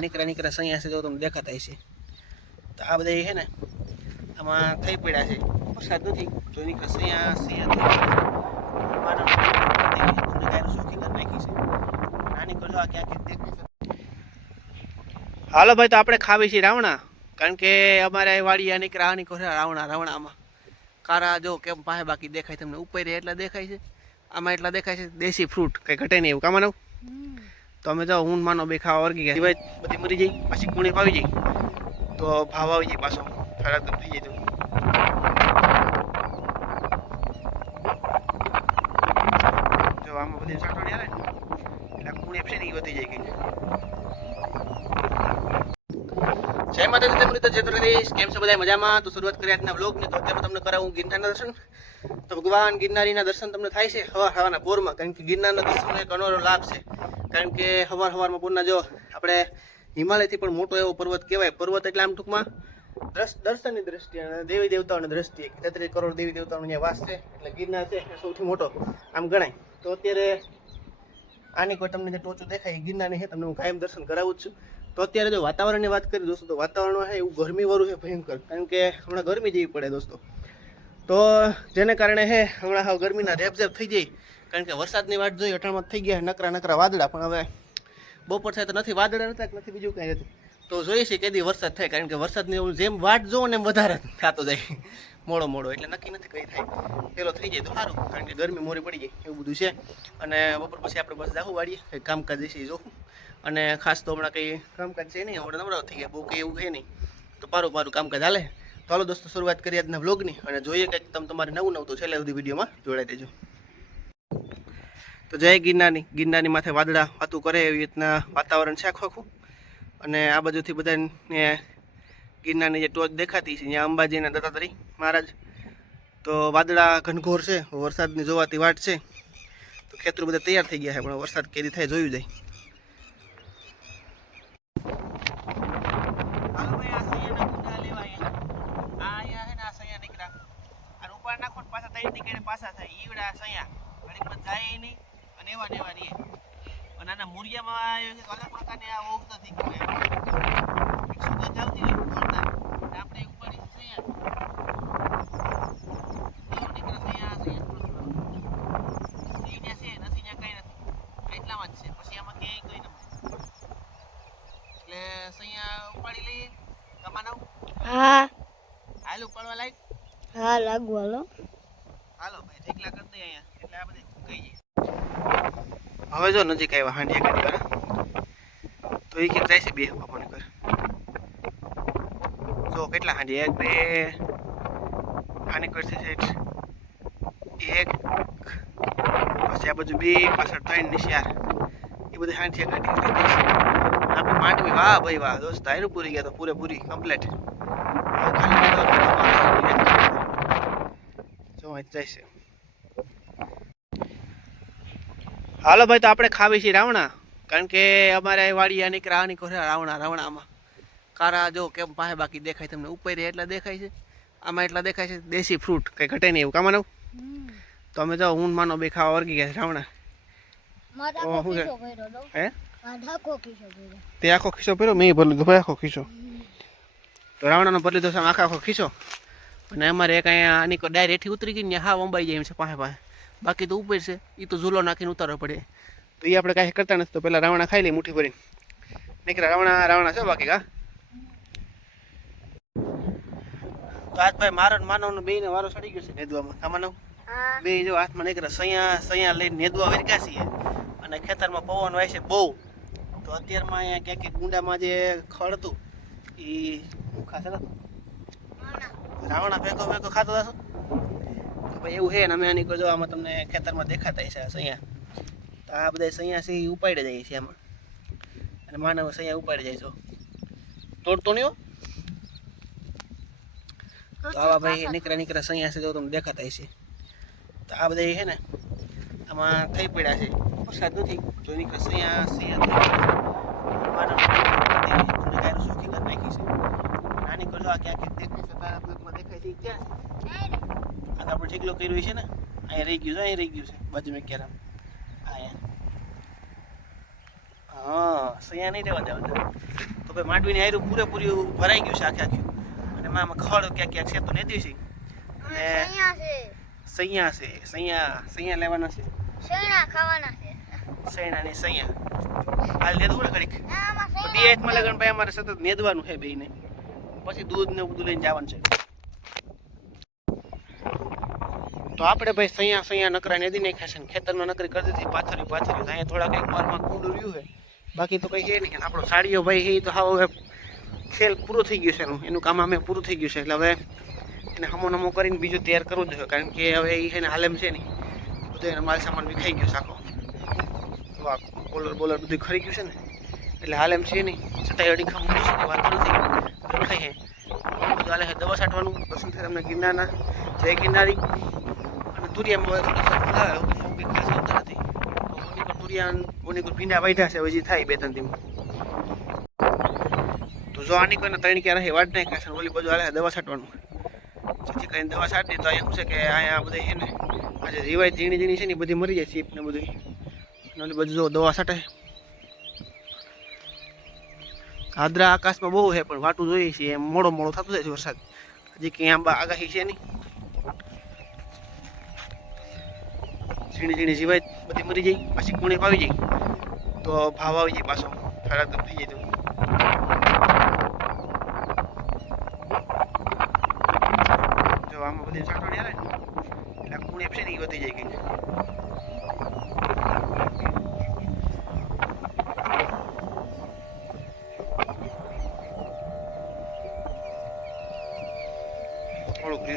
નીકળ્યા નીકળ્યા સૈયા છે જો તમને દેખાતા હશે. તો આ બધા છે ને, આમાં થઈ પડ્યા છે. વરસાદ નથી, તો નીકળે સૈયા સૈયા શોખી નાખી છે. નાની હાલો ભાઈ, તો આપણે ખાવી છીએ રાવણા. કારણ કે અમારે વાડી નીકળ્યા નીકળ્યા, રાવણા, રાવણામાં. કારા જો કેમ પાસે બાકી દેખાય તમને ઉપર એટલા દેખાય છે. આમાં એટલા દેખાય છે દેશી ફ્રૂટ કંઈ ઘટે નહીં એવું. કામ તો અમે જાઓ હું માનો બે ખાવા વર્ગી ગયા. સિવાય બધી મરી જઈ પછી કુણી પાવી જાય? તો ભાવ આવી જાય પાછો. ખરાબ થઈ જાય તો. જો આમાં બધી સાટવાની આવે ને એટલે કુણી આપશે ને એ વધી જાય કંઈક જય માતાજી મુરલીધર જય દ્વારકાધીશ. કેમ છો બધા મજામાં? તો શરૂઆત કરી આજના વ્લોગની તો અત્યારે તમને કરાવું ગિરનારના દર્શન. તો ભગવાન ગિરનારીના દર્શન તમને થાય છે હવા હવાના પોરમાં. કારણ કે ગિરનારના દર્શનનો એક અનોરો લાભ છે. કારણ કે હવાર હવારમાં પૂરના જો આપણે હિમાલયથી પણ મોટો એવો પર્વત કહેવાય. પર્વત એટલે આમ ટૂંકમાં દર્શનની દ્રષ્ટિએ અને દેવી દેવતાઓની દ્રષ્ટિએ તેત્રીસ કરોડ દેવી દેવતાઓનો અહીંયા વાસ છે. એટલે ગિરનાર છે સૌથી મોટો, આમ ગણાય. તો અત્યારે આની કોઈ તમને જે ટોચું દેખાય એ ગિરનારની છે, તમને હું કાયમ દર્શન કરાવું જ છું. તો અત્યારે જો વાતાવરણની વાત કરી દોસ્તો, તો વાતાવરણ છે એવું ગરમીવાળું છે, ભયંકર. કારણ કે હમણાં ગરમી જેવી પડે દોસ્તો. તો જેને કારણે હે હમણાં હવે ગરમીના રેપઝેપ થઈ જાય. કારણ કે વરસાદની વાટ જોઈ અટાણમાં થઈ ગયા નકરા નકરા વાદળા, પણ હવે બપોર થાય તો નથી, વાદળા નથી કે નથી બીજું કાંઈ હતું તો જોઈએ છે કેદી વરસાદ થાય, કારણ કે વરસાદની જેમ વાટ જોઉં ને એમ વધારે થતો જાય. મોડો મોડો, એટલે નક્કી નથી કઈ થાય. પેલો થઈ જાય તો સારું, કારણ કે ગરમી મોરી પડી જાય, એવું બધું છે. અને બપોર પછી આપણે બસ જાવું વાળીએ, કંઈ કામકાજ વિશે જોવું અને ખાસ તો હમણાં કંઈ કામકાજ છે નહીં, હમણાં નવરા થઈ ગયા, બહુ કંઈ એવું છે નહીં. તો પારું પારું કામકાજ હાલે. તો હાલો દોસ્તો, શરૂઆત કરીએ આજના વ્લોગની, અને જોઈએ કંઈક તમે તમારે નવું નવું તો છેલ્લે સુધી વિડીયોમાં જોડાઈ દેજો તો જય ગિરનારની ગિરનારની માથે વાદળા વાતું કરે એવી રીતના વાતાવરણ છે આખું આખું. અને આ બાજુથી બધાને ગિરનારની જે ટોચ દેખાતી છે, ત્યાં અંબાજીના દત્તાત્રી મહારાજ. તો વાદળા ઘનઘોર છે, વરસાદની જોવાતી વાટ છે. તો ખેતરો બધા તૈયાર થઈ ગયા છે, પણ વરસાદ કેદી થાય જોયું જાય. પાછા તઈ નીકળે પાછા થાય. ઈવડા સૈયા. ઘડીક નહીં, અને એવા ને એવા રહીએ અલગ પ્રકારની આ ઓગ નથી સુગંધ આવતી હોય જોરદાર અને આપણે ઉપર સૈયા એવું નીકળે સૈયા સૈયા ઈ ત્યાં છે નથી ત્યાં કઈ નથી એટલામાં જ છે પછી આમાં ક્યાંય કઈ નથી એટલે સૈયા ઉપાડી લઈએ કમાનાવ હા હાલ ઉપાડવા લાયક હા, લાગુ, હાલો. હાલો, ભાઈ, ઢેકલા કરી દઈએ અહીંયા. એટલે આ બધે કઈ જઈએ હવે જો નજીક આવ્યા હાંડિયા ગાડી વાળા. તો એ કેમ જાય છે બે આપણને ઘર જો, કેટલા હાંડિયા? એક, બે, આની કરશે સેઠ એક, પછી આ બાજુ બે, પાછળ ત્રણ ને એ બધી હાંઠિયા કરી દે આપણે માંડવી વાહ ભાઈ, વાહ, દોસ્ત આયરું પૂરી ગયા તો પૂરેપૂરી કમ્પ્લેટ ખાલી અહીં હાલો ભાઈ તો આપણે ખાવી છીએ રાવણા. કારણ કે અમારે વાડી આ નીકળ્યા આ રાવણા રાવણામાં. કારા જો કેમ પાસે બાકી દેખાય તમને ઉપર એટલા દેખાય છે. આમાં એટલા દેખાય છે દેશી ફ્રૂટ કંઈ ઘટે નહીં એવું. કામ તો અમે જો ઊન માનો બે ખાવા વર્ગી ગયા રાવણા. હે તે. આખો ખીસો પહેર્યો મેં ભરલું ભાઈ આખો ખીસો તો રાવણાનો ભરલી આમ આખો આખો ખીસો અને અમારે એક અહીંયા આની ડાયરેક્ટ હેઠી ઉતરી ગઈ ને હા અંબાઈ જાય એમ છે પાસે પાસે. બાકી તો ઉપર છે. એ તો ઝૂલો નાખીને ઉતારવો પડે. તો એ આપણે કાંઈ કરતા નથી. તો પહેલાં રાવણા ખાઈ લઈએ મુઠ્ઠી ભરીને. નીકળ્યા. રાવણા રાવણા છે બાકી કા તો આજ ભાઈ મારો ને બે ને વારો ચડી ગયો છે નેદવામાં. માનવ બે જો હાથમાં નીકળે. સૈયા સૈયા લઈને નેદવા વેરક્યા છીએ. અને ખેતરમાં પવન હોય છે બહુ. તો અત્યારમાં અહીંયા ક્યાંક ગુંડામાં જે ખડતું એ ખાસ રાવણા ભેગો ભેગો ખાતો હતો તો ભાઈ એવું છે ને અમે આની જો આમાં તમને ખેતરમાં દેખાતા છે આ તો આ બધા સૈયાસી ઉપાડી જાય છે આમાં. અને માનવ સૈયા ઉપાડી જાય છો. તોડતો નહીં તો આવા ભાઈ નીકળ્યા નીકળ્યા સૈયાસી છે જો તમને દેખાતા છે તો આ બધા છે ને આમાં થઈ પડ્યા છે. વરસાદ નથી. તો નીકળે સૈયા સૈયા છે. માનવ શોખી કરી નાખી જો આ ક્યાંક દેખાય બ્લોકમાં દેખાય છે ક્યાં છે? આ આપણે ઢીકલો કર્યું છે ને અહીંયા રહી ગયું છે અહીં રહી ગયું છે બાજુમાં ક્યારે અહીંયા. હા સૈયા નહીં રહેવા દેવા તો ભાઈ માંડવીની આયરું પૂરેપૂરી ભરાઈ ગયું છે આખે આખ્યું અને આમાં ખડ ક્યાંક ક્યાંક છે તો લેતી છે અને સૈયા છે. સૈયા સૈયા લેવાના છે. સૈયા ખાવાના છે. સૈણા ને સૈયા. હાલ દે ને ઘડીક. બે હાથમાં લગન ભાઈ અમારે સતત નેદવાનું છે બેયને. પછી દૂધ ને બધું લઈને જવાનું છે. તો આપણે ભાઈ સૈયા સૈયા નકરા નદી નાખ્યા છે ખેતરમાં નકરી કરી દીધી પાથરી પાથરી અહીંયા થોડા કંઈક મારમાં કુંડું રહ્યું છે. બાકી તો કંઈ છે નહીં. આપણો સાડીઓ ભાઈ એ તો હાવ હવે ખેલ પૂરું થઈ ગયું છે એનું. એનું કામ અમે પૂરું થઈ ગયું છે. એટલે હવે એને હમો નમો કરીને બીજું તૈયાર કરવું જોઈએ કારણ કે હવે એ છે ને હાલેમ છે નહીં. બધું એનો માલ સામાન વિખાઈ ગયો સાખો બોલર બોલર બધું ખરી ગયું છે ને. એટલે હાલ એમ છે નહીં. છતાંય અડી ખમ છે વાંધો નથી. રખાય હે બધું હાલે છે, દવા છાંટવાનું પસંદ થાય તમને ગિરનારના, જય ગિરનારી. અને તુરિયામાં થોડી કંઈ ખાસ ઓની પર ભીંડા વાઢ્યા છે થાય બે, ત્રણ દિન તો જો ત્રણ ક્યારે રહે વાટ નહીં ખાશે ઓલી બધું હાલે દવા છાંટવાનું. દવા છાંટી, તો અહીંયા છે કે અહીંયા બધે છે ને, આજે રીવાય ઝીણી ઝીણી છે ને બધી મરી જાય ચીપ ને બધું અને બધું જો દવા છાંટે આદરા આકાશમાં બહુ છે, પણ વાટું જોઈએ છે એમ મોડો મોડો થતો જાય છે વરસાદ. હજી ક્યાંય આંબા આગાહી છે નહીં. ઝીણી ઝીણી જીવાય, બધી મરી જાય, પછી કુણી પાવી જાય. તો ભાવ આવી જાય પાછો. ખરાબ થઈ જાય તો. જો આમાં બધી છાંટણી આવે એટલે કુણી છે ને એ વધી જાય કંઈક. છે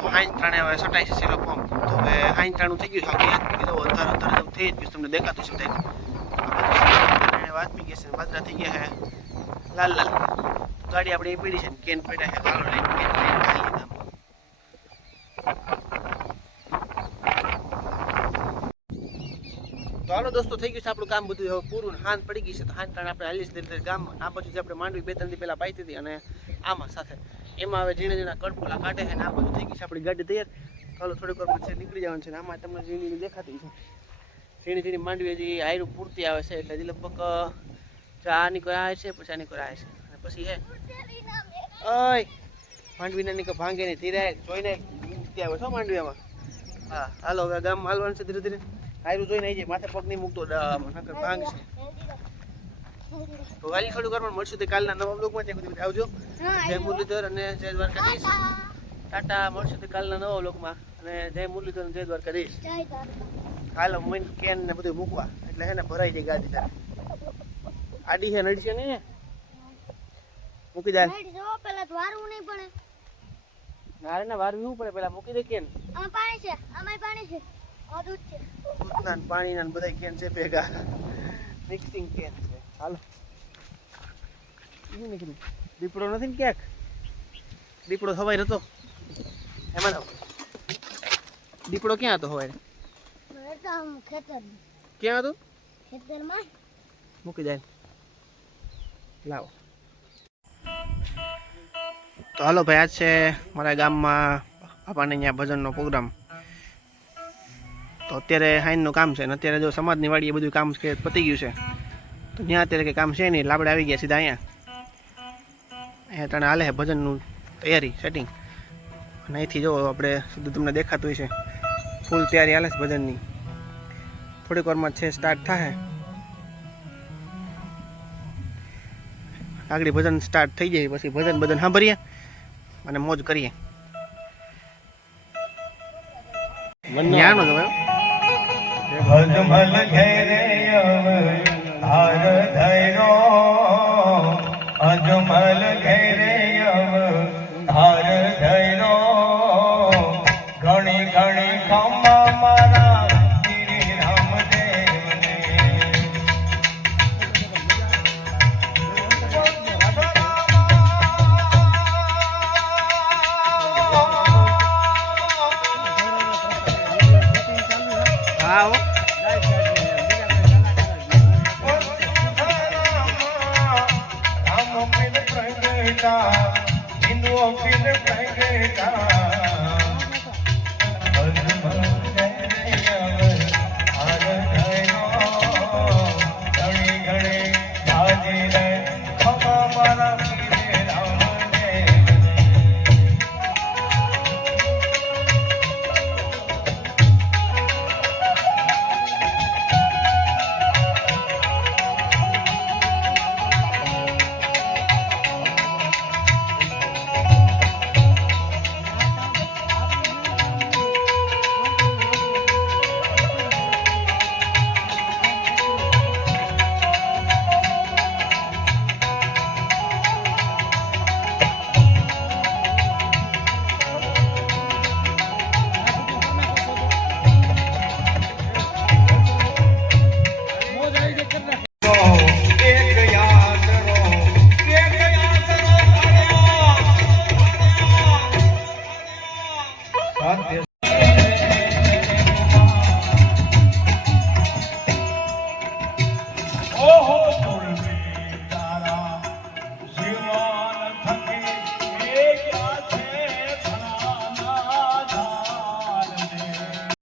તો હાઈન ત્રણે હવે સટાઈ છે સેલો પંપ તો હવે હાઈન ત્રાણું થઈ ગયું છે. આખી યાદ કીધું અંધાર અંધાર થઈ જ તમને દેખાતું છે બધાને વાત પી ગયા છે બાજરા થઈ ગયા છે. લાલ લાલ. ગાડી આપણે એ પીડી છે કેન પડ્યા છે. ગાળો લઈને કેન લઈને ખાઈ લીધા તો હાલો દોસ્તો, થઈ ગયું છે આપણું કામ બધું. હવે પૂરું હાન પડી ગઈ છે તો હાન ત્રણ આપણે હાલીશ ધીરે ધીરે ગામમાં આ પછી આપણે માંડવી બે ત્રણ દી પહેલાં પાઈ હતી અને આમાં સાથે. એમાં હવે ઝીણા ઝીણા કડપોલા કાઢે છે ને આ બધું થઈ ગયું છે આપણી ગાડી તૈયાર. હાલો થોડીક વાર પછી નીકળી જવાનું છે આમાં તમને ઝીણી દેખાતી છે ઝીણી ઝીણી માંડવી હજી આયરું પૂરતી આવે છે એટલે હજી લગભગ આની કોઈ આવે છે, પછી આની કોઈ આવે છે. અને પછી હે, ઓય માંડવીના ની કોઈ ભાંગે નહીં ધીરે જોઈને ત્યાં આવે છો માંડવીમાં હા, હાલો હવે ગામ હાલવાનું છે ધીરે ધીરે. આયરું જોઈને આવી જાય. માથે પગ નહીં મૂકતો નકર ભાંગ છે. તો વાલી થોડું કરવા મળશું તે કાલના નવા બ્લોગમાં ત્યાં સુધી આવજો. જય મુરલીધર અને જય દ્વારકાધીશ. ટાટા મળશું તે કાલના નવા બ્લોગમાં અને જય મુરલીધર અને જય દ્વારકાધીશ. હાલ મન કેન ને બધું મૂકવા. એટલે હે ને ભરાઈ જાય ગાડી તારે. આડી છે નડશે ને? મૂકી જાય પેલા તો વારવું નહીં પડે. નારે ના વાર વીવું પડે. પેલા મૂકી દે કેન. આમાં પાણી છે આમાં પાણી છે. દૂધના ને પાણીના બધા કેન છે ભેગા. મિક્સિંગ કેન છે. હાલો. શું નીકળ્યું. દીપડો નથી ને ક્યાંક? દીપડો સવાય હતો એમાં દીપડો ક્યાં હતો હવાઈ ક્યાં હતો? ખેતરમાં? મૂકી જાય લાવો. તો હાલો ભાઈ આજ છે મારા ગામમાં આપણને અહીંયા ભજનનો પ્રોગ્રામ. તો અત્યારે હાઈનનું કામ છે ને અત્યારે જો સમાજની વાડી એ બધું કામ છે પતી ગયું છે. તો ત્યાં અત્યારે કંઈ કામ છે નહીં આપણે આવી ગયા સીધા અહીંયા. અહીંયા તને હાલે છે ભજનનું તૈયારી સેટિંગ અને અહીંથી જો આપણે સીધું તમને દેખાતું છે ફૂલ તૈયારી હાલે છે ભજનની. થોડીક વારમાં છે સ્ટાર્ટ થાય આગળ ભજન સ્ટાર્ટ થઈ જાય પછી ભજન ભજન સાંભળીએ અને મોજ કરીએ. જ્ઞાન તમે ભજમલ ઘેરે ધાર ધૈરો બેટા હિન્દુઓ પીને બેટા